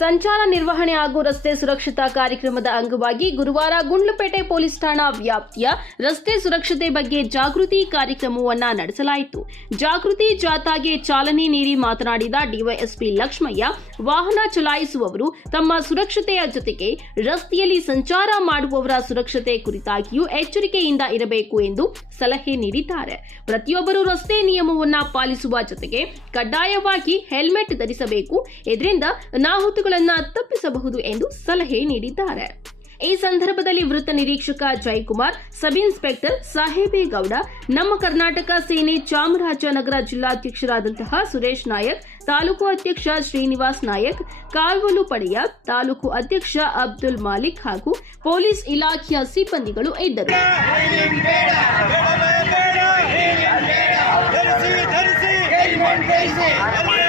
ಸಂಚಾರ ನಿರ್ವಹಣೆ ಹಾಗೂ ರಸ್ತೆ ಸುರಕ್ಷತಾ ಕಾರ್ಯಕ್ರಮದ ಅಂಗವಾಗಿ ಗುರುವಾರ ಗುಂಡ್ಲುಪೇಟೆ ಪೊಲೀಸ್ ಠಾಣಾ ವ್ಯಾಪ್ತಿಯ ರಸ್ತೆ ಸುರಕ್ಷತೆ ಬಗ್ಗೆ ಜಾಗೃತಿ ಕಾರ್ಯಕ್ರಮವನ್ನು ನಡೆಸಲಾಯಿತು. ಜಾಗೃತಿ ಜಾಥಾಗೆ ಚಾಲನೆ ನೀಡಿ ಮಾತನಾಡಿದ ಡಿವೈಎಸ್ಪಿ ಲಕ್ಷ್ಮಯ್ಯ, ವಾಹನ ಚಲಾಯಿಸುವವರು ತಮ್ಮ ಸುರಕ್ಷತೆಯ ಜೊತೆಗೆ ರಸ್ತೆಯಲ್ಲಿ ಸಂಚಾರ ಮಾಡುವವರ ಸುರಕ್ಷತೆ ಕುರಿತಾಗಿಯೂ ಎಚ್ಚರಿಕೆಯಿಂದ ಇರಬೇಕು ಎಂದು ಸಲಹೆ ನೀಡಿದ್ದಾರೆ. ಪ್ರತಿಯೊಬ್ಬರು ರಸ್ತೆ ನಿಯಮವನ್ನು ಪಾಲಿಸುವ ಜೊತೆಗೆ ಕಡ್ಡಾಯವಾಗಿ ಹೆಲ್ಮೆಟ್ ಧರಿಸಬೇಕು. ಇದರಿಂದ ಅನಾಹುತಗಳನ್ನು ತಪ್ಪಿಸಬಹುದು ಎಂದು ಸಲಹೆ ನೀಡಿದ್ದಾರೆ. ಈ ಸಂದರ್ಭದಲ್ಲಿ ವೃತ್ತ ನಿರೀಕ್ಷಕ ಜಯಕುಮಾರ್, ಸಬ್ ಇನ್ಸ್ಪೆಕ್ಟರ್ ಸಾಹೇಬೇಗೌಡ, ನಮ್ಮ ಕರ್ನಾಟಕ ಸೇನೆ ಚಾಮರಾಜನಗರ ಜಿಲ್ಲಾಧ್ಯಕ್ಷರಾದಂತಹ ಸುರೇಶ್ ನಾಯಕ್, ತಾಲೂಕು ಅಧ್ಯಕ್ಷ ಶ್ರೀನಿವಾಸ್ ನಾಯಕ್, ಕಾಲ್ವಲು ಪಡೆಯ ತಾಲೂಕು ಅಧ್ಯಕ್ಷ ಅಬ್ದುಲ್ ಮಾಲಿಕ್ ಹಾಗೂ ಪೊಲೀಸ್ ಇಲಾಖೆಯ ಸಿಬ್ಬಂದಿಗಳು ಇದ್ದರು. ಧರಿಸಿ